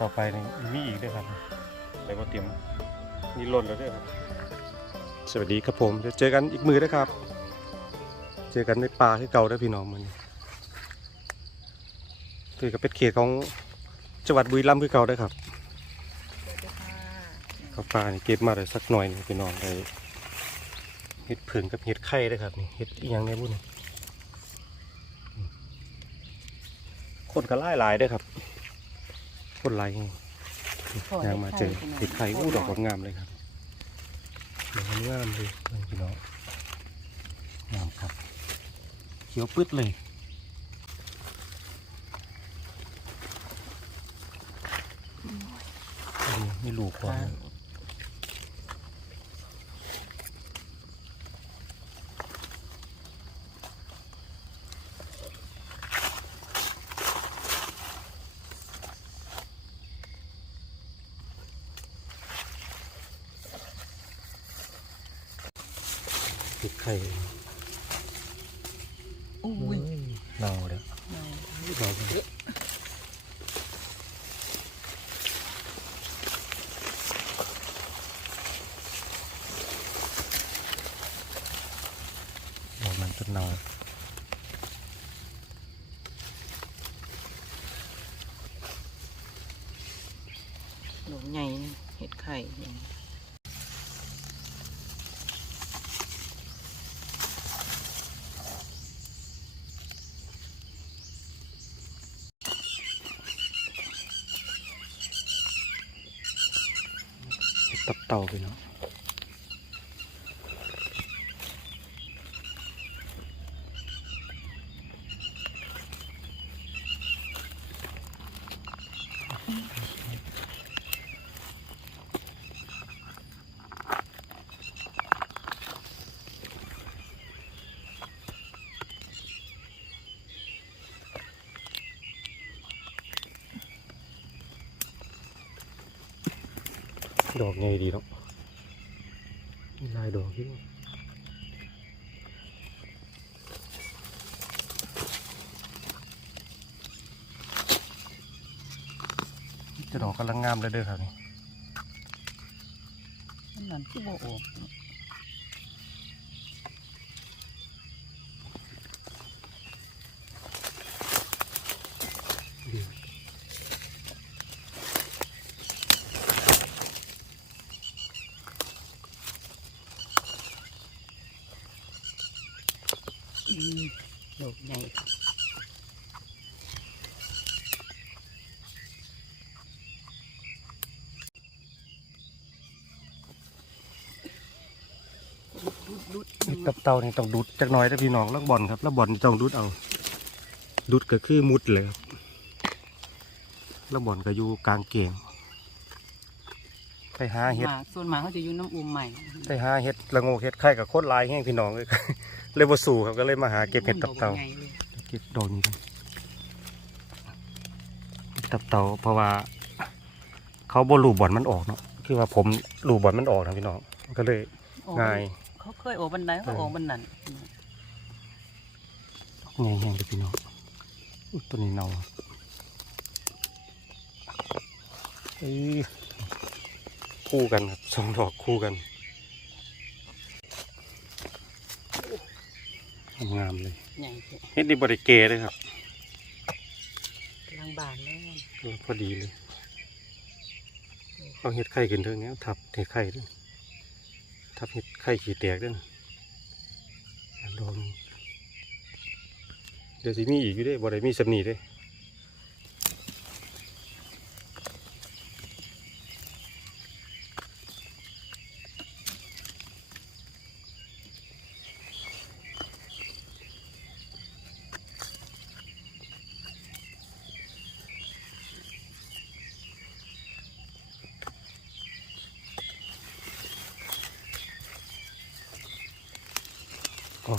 ต่อไปนี่มีอีกด้วยครับแต่ว่เตรียมนี่ล่นแล้วด้วยครับ สวัสดีครับผมจะเจอกันอีกมือนะครับ เจอกันในป่าที่เก่าได้พี่น้องมันคือกับเป็นเขตของจังหวัดบุรีรัมย์คือเก่าได้ครับข้าปลานี่เก็บมาได้สักหน่อยนึงพี่น้องได้เห็ดผึ่งกับเห็ดไข่ได้อครับนี่เห็ดอีหยังเนี่ยบุญคนก็ไล่หลายได้อครับ คนไล่ยางมาเจอเห็ดไข่อู้ดอกงามเลยครับดอกงามเลยเบิ่งพี่น้องงามครับ เขียวปึ๊ดเลยนี่ไม่ลูกกว่า ติดไข่อุ้ยเน่าเลยเน่าเลยดอกมันต้นเน่าดอกใหญ่นี่เห็ดไข่นี่ เห็ดตับเต่าไปเนาะ ดอกใหญ่ดีเนาะมีลายดอกที่จะดอกกำลังงามเลยเด้อครับนี่มันนั่นคือบ่ออก อืมดอกใหญ่ เห็ดตับเต่านี่ต้องดูดจักหน้อยนะพี่น้องแล้วบอลครับแล้วบอลต้องดูดเอา ดูดก็คือมุดเลยครับแล้วบอลก็อยู่กลางเกียงไปหาเห็ดหมาส่วนหมาเขาจะอยู่น้ำอุ้มใหม่ไปหาเห็ดละโงกเห็ดไข่กับโคตรลายแห้งพี่น้องเลยเลยบ่สู่ครับก็เลยมาหาเก็บเห็ดตับเต่าดอกใหญ่ลยเก็บดอกนี้ด้วยเห็ดตับเต่าเพราะว่า เขาบ่รูบอลมันออกเนาะคือว่าผมรูบอลมันออกนะพี่น้องก็เลยโอ้ง่าย เขาเคยออกบันไดเขาออกบันนั้นง่ายแห้งเลยพี่น้องอุ๊ยตัวนี้เน่าเอ้ยคู่กันครับสองดอกคู่กันงามๆเลยใหญ่แท้เฮ็ดนี่บริเกเลยครับกำลังบานแล้วเออพอดีเลยเอาเห็ดไข่ขึ้นเท่านี้ทับเห็ดไข่ด้วยทับเห็ดไข่ขี้แตกด้วยนะอะลองเดี๋ยวสิมีอีกอยู่ด้บ่ได้มีสำนีด้วย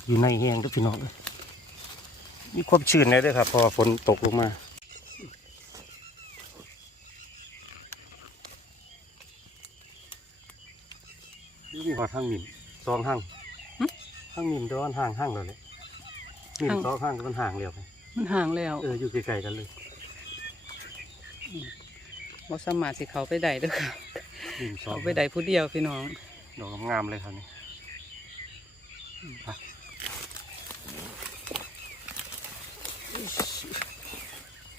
อยู่ในแห้งเด้วยพี่น้องเอ้ยมีความชื้นเลยด้วยครับเพอฝนตกลงมานี่มีหอดห้างหมิ่นสองห้างห้างหมิ่นแต่ว่าห้างห้างเราเลยหมิ่นสองห้างมันห่างเรียวไปมันห่างแล้ว เอออยู่ไกลๆกันเลยบ่สามารถสิเขาไปได้เด้อค่ะหมิ่นสองเขาไปได้ผู้เดียวพี่น้องดอกงามๆเลยครับนี่ไป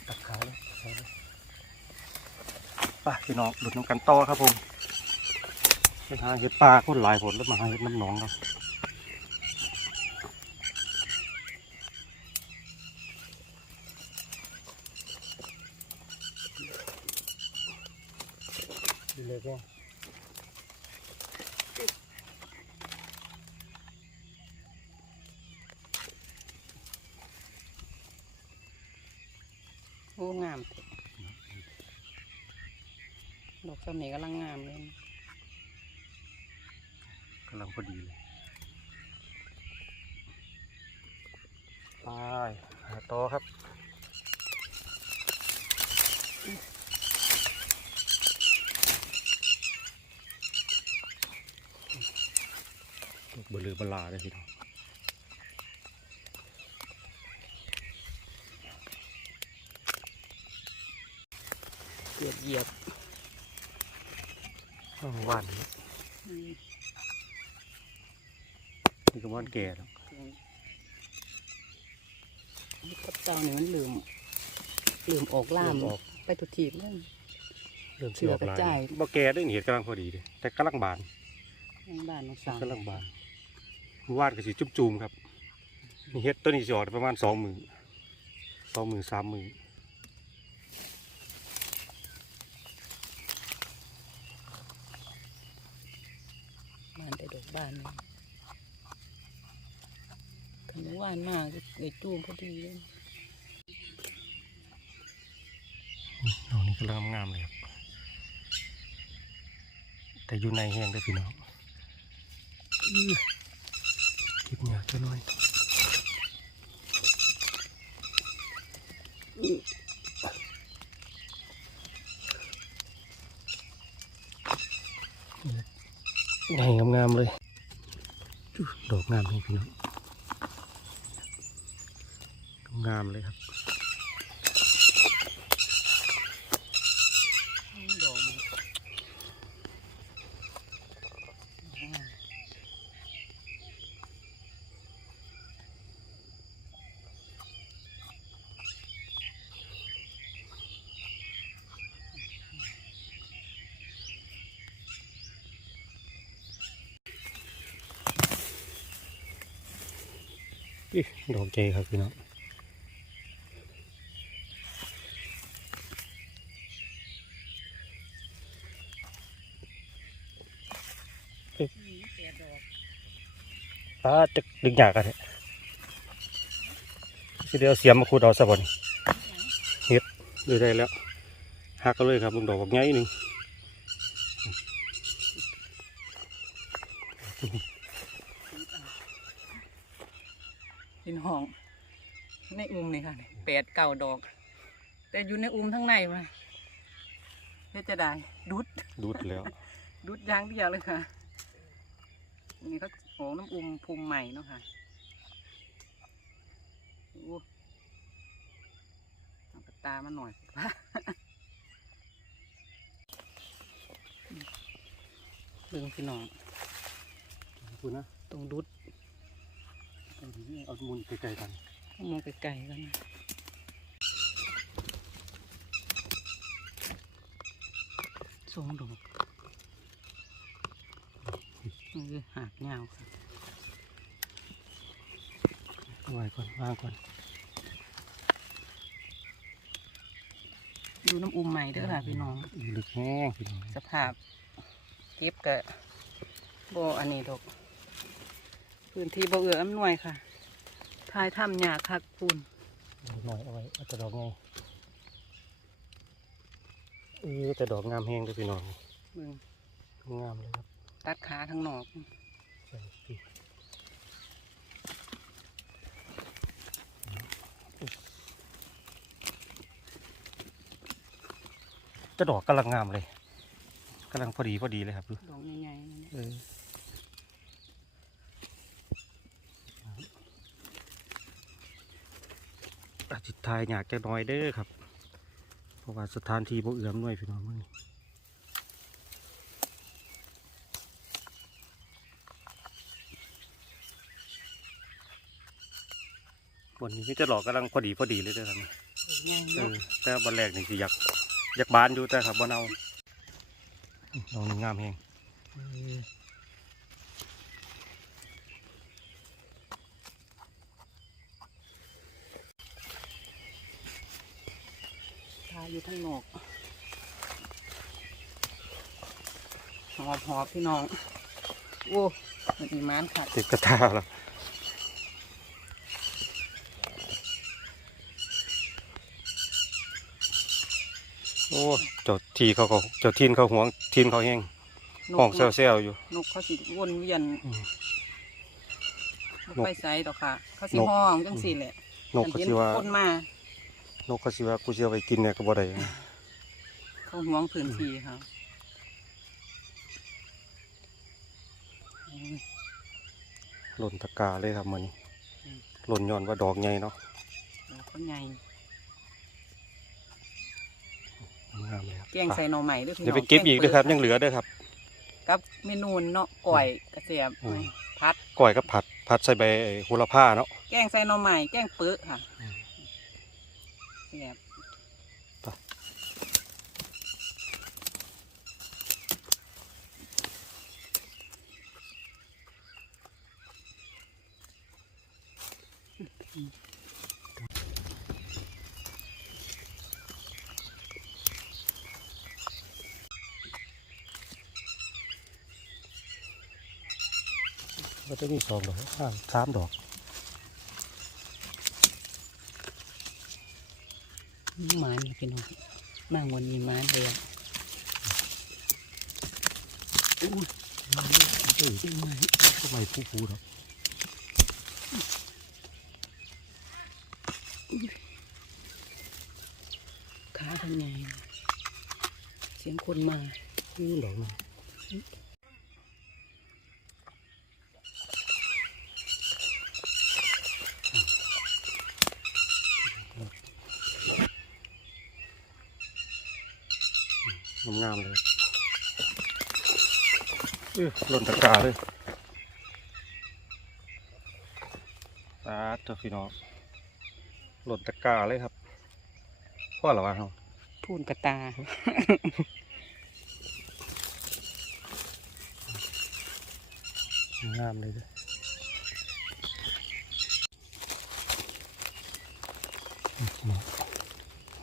ตัดขาเลยไปเลยไปพี่น้องหลุดน้ำกันต่อครับผมไปหาเห็ดปลาคนหลายผลแล้วมาหาเห็ดน้ำหนองครับดีเลยก็ โอ้งามแท้ ดอกสำเนีกำลังงามเลยกำลังพอดีเลยไปหาต่อครับบลือบลาได้พี่น้องเหยียบเหยียบ อ้าวหวานนี่นี่ก็ว่านแก่แล้วนี่กับเจ้านี่มันลืม ลืมออกล่ามเริ่ออกไปทุกทีเลยเริ่มเสือกระจายบ่แก่ได้นี่เห็ดกำลังพอดีเลยแต่กำลังบานในบ้านน้องสาวกำลังบานวาดก็สิจุ่มๆครับนี่เห็ดตัวนี้สิออกได้ประมาณสองหมื่นสองหมื่นสามหมื่น บ้านได้ดอก บ้านนี่คันว่านมากไอ้จูมพอดีเลยดอกนี้ก็เริ่มงามเลยครับ แต่อยู่ในแห้งได้พี่น้องอื้อคิดยากจะน้อยใหญ่งามๆเลย ดอกงามเลยพี่น้องงามเลยครับ ดอกใจครับพี่น้องปดดอกป้าจะดึงหยากกันเนี่ยสิเดียวเสียมมาขุดเอาซะบ่นเฮ็ดดูได้แล้วหักก็เลยครับลุงดอกแบักใหญ่หนึ่ง หินห้องในอุ้มนี่ค่ะนี่แป ดเก้าดอก แต่อยู่ในอุ้มทั้งในมาเฮ็ดจะได้ดุดดูดแล้ว ดุดอยางเดียวเลยค่ะนี่เขาโอ้น้ำอุ้มภูมิใหม่เนาะค่ะโอ้เอากระตามาหน่อยเรื่องพี่น้องคุณนะตรงดุดเอามุนไกลๆกันเอามองไกลๆกันนะ องดอกนี่คือหากยาวค่ะไว้ก่อนวางก่อน ดูน้ำอุ้มใหม่เด้อค่ะพี่น้องอยู่ลึกแห้งพี่น้องสภาพเก็บกะโบอันนี้ดอก พื้นที่บ่เอื้ออำนวยค่ะทายถ้ำยากคักปูนหน่อยเอาไว้เอาแต่ดอกไงเออ แต่ดอกงามแห้งเลยพี่น้องเบิ่งงามเลยครับ ตัดขาทั้งนอกใส่พี่จะดอกกำลังงามเลยกำลังพอดีพอดีเลยครับดอกใหญ่ๆนั่นแหละเอออาจิตทายอยากจะน้อยเด้อครับเพ ราะว่าสถานที่บ่เอื้อมหน่วยพี่น้องมึงวันนี้พี่จะหลอกกำลังพอดีพอดีเลยเด้อครับดอกใหญ่เอเนาะอแต่วันแรกนี่สิอยากอยากบานอยู่แต่ครับบ่เอาลองหนึ่งงามแฮง อยู่ทั้งนอกหอบหอบพี่น้อง โอ้มันมีม้านขาดติดกระทาแล้วโอ้เจ้าทีเขาก็เจ้าทีนเขาหวงทีนเขาแห้งนห้องกเซลล์อยู่ นกเขาสิวนเวียนอืมบ่ไปไสดอกค่ะ เขาสินกห้องจังสี่แหละนกเขาเห็นสิว่าคนมา นกเขาสิว่ากูสิเอาไปกินเนี่ยก็บ่ได้เขาห่วงพื้นที่ค่ะโอ้ยหล่นตะกาเลยครับมื้อนี้อืมหล่นย้อนว่าดอกใหญ่เนาะดอกเขาใหญ่งามเลยครับแกงใส่หน่อใหม่ด้วยพี่น้เดี๋อยวงไปเก็บอีกเด้อครับแงยังเหลือเด้อครับ กับเมนูเนาะก่อยกระเสียบอืมพัดก้อยกับผัด ผัดใส่ใบโหระพาเนาะแกงใส่หน่อใหม่แกงเปื้อค่ะอืม เสียบไปก็จะมีสองดอกอ่าสามดอก หมานพี่น้องนั่งวันนี้หมานเลยอะอู้เอ้ยยหมานทำไมผู้ผู้เนาะขาทำไงเสียงคนมาอืมดอกนึง งามๆเลยเออหล่นตะกร้าเลยสาธุพี่น้องหล่นตะกร้าเลยครับพ่อเหรอวะเฮาพูนกระตางามเลยเด้อ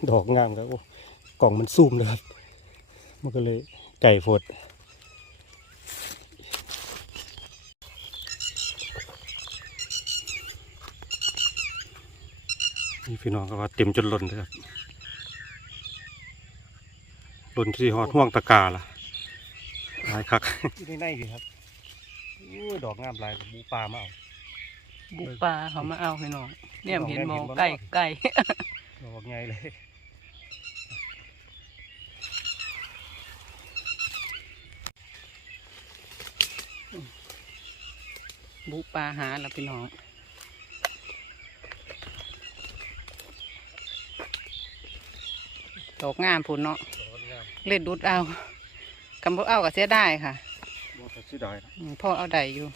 ดอกงามครับโอ้กล่องมันซูมเลยครับ มันก็เลยไก่ฟดนี่พี่น้องก็ว่าเต็มจนล้นเลยครับล้นที่หอดห่วงตะกาล่ะหลายคักอยู่ในในดีครับอู้ดอกงามหลายบูปลามาเอาบุกปลาเขามาเอาพี่น้องเนี่ยเห็นมองเห็นบ่ใกล้ใกล้ดอกใหญ่เลย บุกปลาหาแล้วพี่น้องดอกงามพุ่นเนาะดอกงามเล่นดุดเอากำบ่เอาก็เสียได้ค่ะบ่ทันสิได้นะอืมพ่อเอาได้อยู่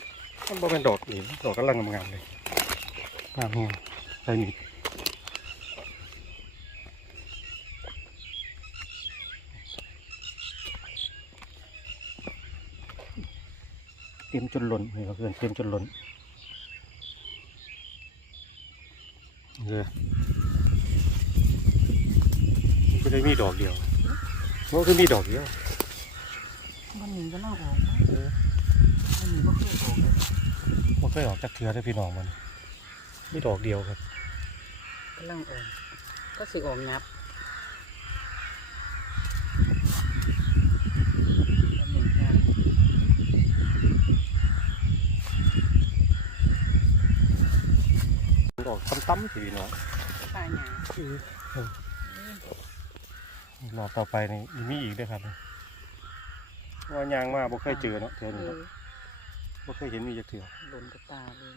มันบ่เป็นดอกนี่ดอกกำลังงามๆเลยงามแฮงใส่มีด เต็มจนล้นเลยก็เกินเต็มจนล้นเออมันก็ได้มีดอกเดียวมันก็มีดอกเดียวมันนี้ก็น่าออกเออมันนี้ก็เคยออกมันเคยออกจากเทือได้อพี่น้องมันมีดอกเดียวครับกำลังออกก็สิออกยับตำแหน่งงาน ดอกตั้มๆสิพี่น้องตป่าหยารอบต่อไปนี่มีอีกด้วยครับว่ายางมาบ่เคยเจอเนาะเทื่อเอนี้อเนาะบ่เคยเห็นมีจักเทื่อหล่นกับตาเลย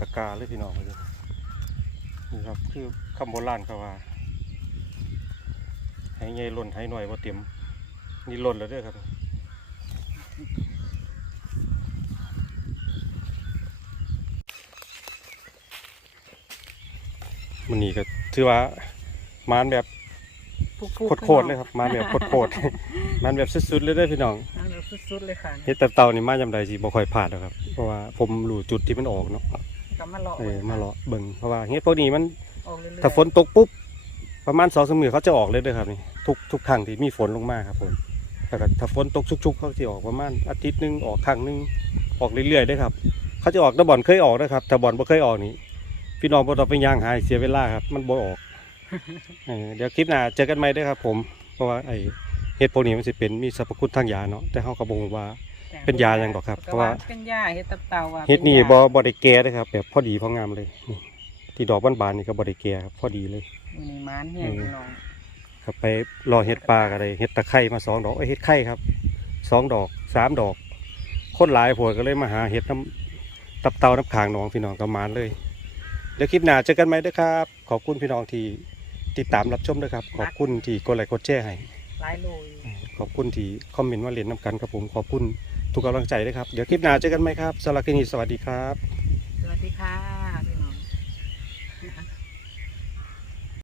นะอ๋อหล่นตะกาเลยพี่น้องเลยนี่ครับคือคำโบราณเขาว่าให้ใหญ่หล่นให้หน่อยบ่เต็มนี่หล่นแล้วเด้อครับมันนี่ก็ถือว่ามานแบบพุกๆโคตรๆเลยครับมานแบบโคตรๆมานแบบสุดๆเลยเด้อพี่น้องเอาแบบสุดๆเลยค่ะเฮ็ดแต่เต่านี่มาจำใดสิบ่ค่อยพลาดหรอกครับ เพราะว่าผมรู้จุดที่มันออกเนาะ ก็มาเลาะเออมาเลาะเบิ่งเพราะว่าเฮ็ดพวกนี้มันออกเรื่อยๆถ้าฝนตกปุ๊บประมาณ2-3มื้อเขาจะออกเลยเด้อครับนี่ทุกทุกครั้งที่มีฝนลงมาครับผมแต่ก็ถ้าฝนตกชุกๆเขาสิออกประมาณอาทิตย์หนึงออกครั้งหนึงออกเรื่อยๆเด้อครับ เขาจะออกแต่บ่อนเคยออกนะครับแต่บ่อนบ่เคยออกนี่พี่น้องบ่ต้องไปย่างหาให้เสียเวลาครับ มันบ่ออกเออเดี๋ยวคลิปหน้าเจอกันใหม่เด้อครับ ผมเพราะว่าไอ้เห็ดพวกนี้มันสิเป็นมีสรรพคุณทางยาเนาะแต่เฮาก็บ่ฮู้ว่า เป็นยาอย่างดอกครับ เพราะว่าเป็นยาเฮ็ดตับเต่าอะเห็ดนี่ป็ยาบ่บ่ได้แก่เด้อครับแบบพอดีพองามเลยนี่ที่ดอกบานๆนี่ก็บ่ได้แก่ครับพอดีเลยมื้อนี้หมานแห้งพี่น้องครับไปรอเห็ดปลาก็ได้เห็ดตะไคร้มาสองดอกเอ้ยเห็ดไข่ครับสองดอกสามดอก คนหลายพวกก็เลยมาหาเห็ดน้ำตับเตาน้ำขางหนองพี่น้องก็มานเลยเดี๋ยวคลิปหน้าเจอกันใหม่เด้อครับ ขอบคุณพี่น้องที่ติดตามรับชมด้วยครับ ขอบคุณที่กดไลค์กดแชร์ให้หลายโลยขอบคุณที่คอมเมนต์มาเรียนน้ำกันครับผมขอบคุณ ทุกกำลังใจด้วยครับ เดี๋ยวคลิปหน้าเจอกันไหมครับสำหรับคลิปนี้สวัสดีครับ สวัสดีค่ะ